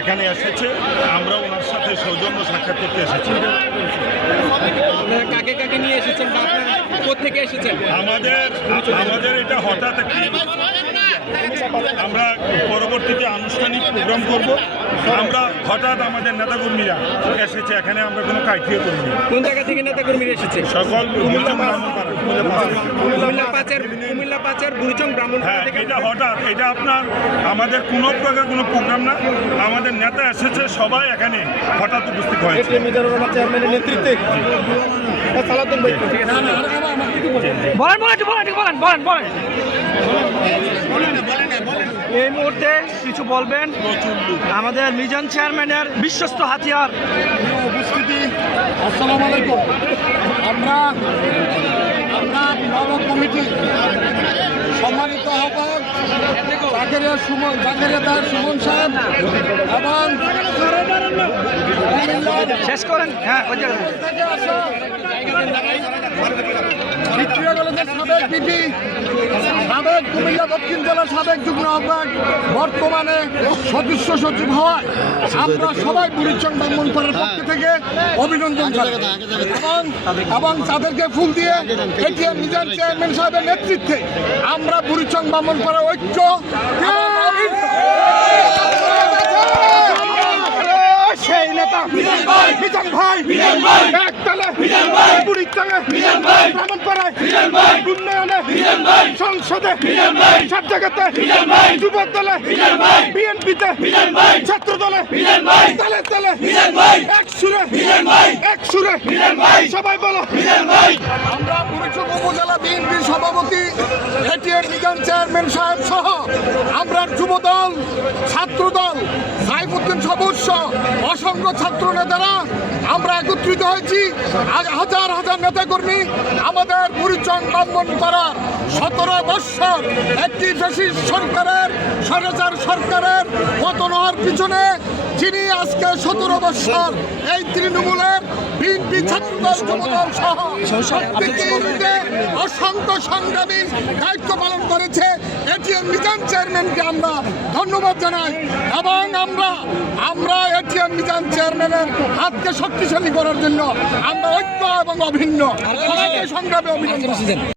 এখানে এসেছে আমরা ওনার সাথে সৌজন্য সাক্ষাৎ করতে এসেছি। কাকে কাকে নিয়ে এসেছেন কোথেকে এসেছেন? আমাদের আমাদের এটা হঠাৎ আমরা পরবর্তীতে আনুষ্ঠানিক প্রোগ্রাম করব। আমরা হঠাৎ আমাদের নেতাকর্মীরা এসেছে এখানে আমরা কোনো কাইটিয়ে করিনি। কোন জায়গা থেকে নেতা কর্মীরা এসেছে? সকল কুমিল্লা পাচার ব্রাহ্মণ হ্যাঁ এটা হঠাৎ। এটা আপনার আমাদের কোনো প্রকার কোনো প্রোগ্রাম না। আমাদের নেতা এসেছে সবাই এখানে হঠাৎ উপস্থিত হয়েছে। বলেন বলেন বলেন বলেন। এই মুহূর্তে কিছু বলবেন? আমাদের মিজান চেয়ারম্যানের বিশ্বস্ত হাতিয়ার। উপস্থিতি আসসালাম আলাইকুম। আমরা আমরা নব কমিটি সম্মানিত আহ্বায়ক জাকেরিয়া সুমন জাকেরিয়া দাস সুমন সাহেব এবং শেষ করেন? হ্যাঁ সাবেক পিপি সাবেক কুমিল্লা দক্ষিণ জেলার সাবেক যুগ্ম আহ্বায়ক বর্তমানে সদস্য সচিব হওয়ায় আমরা সবাই বুড়িচং ব্রাহ্মণপাড়ার পক্ষ থেকে অভিনন্দন জানাই। এবং এবং তাদেরকে ফুল দিয়ে এটিএম মিজান চেয়ারম্যান সাহেবের নেতৃত্বে আমরা বুড়িচং ব্রাহ্মণপাড়া ঐক্য সেই নেতা ভাই ভাই। ব্রাহ্মণপাড়ায় উন্নয়নে সংসদে সব জায়গাতে যুব দলে বিএনপিতে ছাত্র দলে তলে তলে এক সুরে এক সুরে সবাই বলো আমরা বুড়িচং উপজেলা বিএনপির সভাপতি চেয়ারম্যান সাহেব সহ আমরা যুব দল ছাত্র দল সাইফুদ্দিন সবস্য অসংখ্য ছাত্র নেতারা আমরা একত্রিত হয়েছি। হাজার হাজার নেতাকর্মী আমাদের পরিচয় ব্রাহ্মণ করা সতেরো বৎসর একটি ফ্যাসিস্ট সরকারের সরেজার সরকারের পতন হওয়ার পিছনে যিনি আজকে সতেরো বৎসর এই তৃণমূলের বিএনপি ছাত্রদল যুবদল সহ প্রত্যেকটি অসংখ্য সংগ্রামী দায়িত্ব পালন করেছে। এটিএম মিজান চেয়ারম্যানকে আমরা ধন্যবাদ জানাই এবং আমরা আমরা এটিএম মিজান চেয়ারম্যানের হাতকে শক্তিশালী করার জন্য আমরা ঐক্য এবং অভিন্ন সংগ্রামে অভিনন্দন।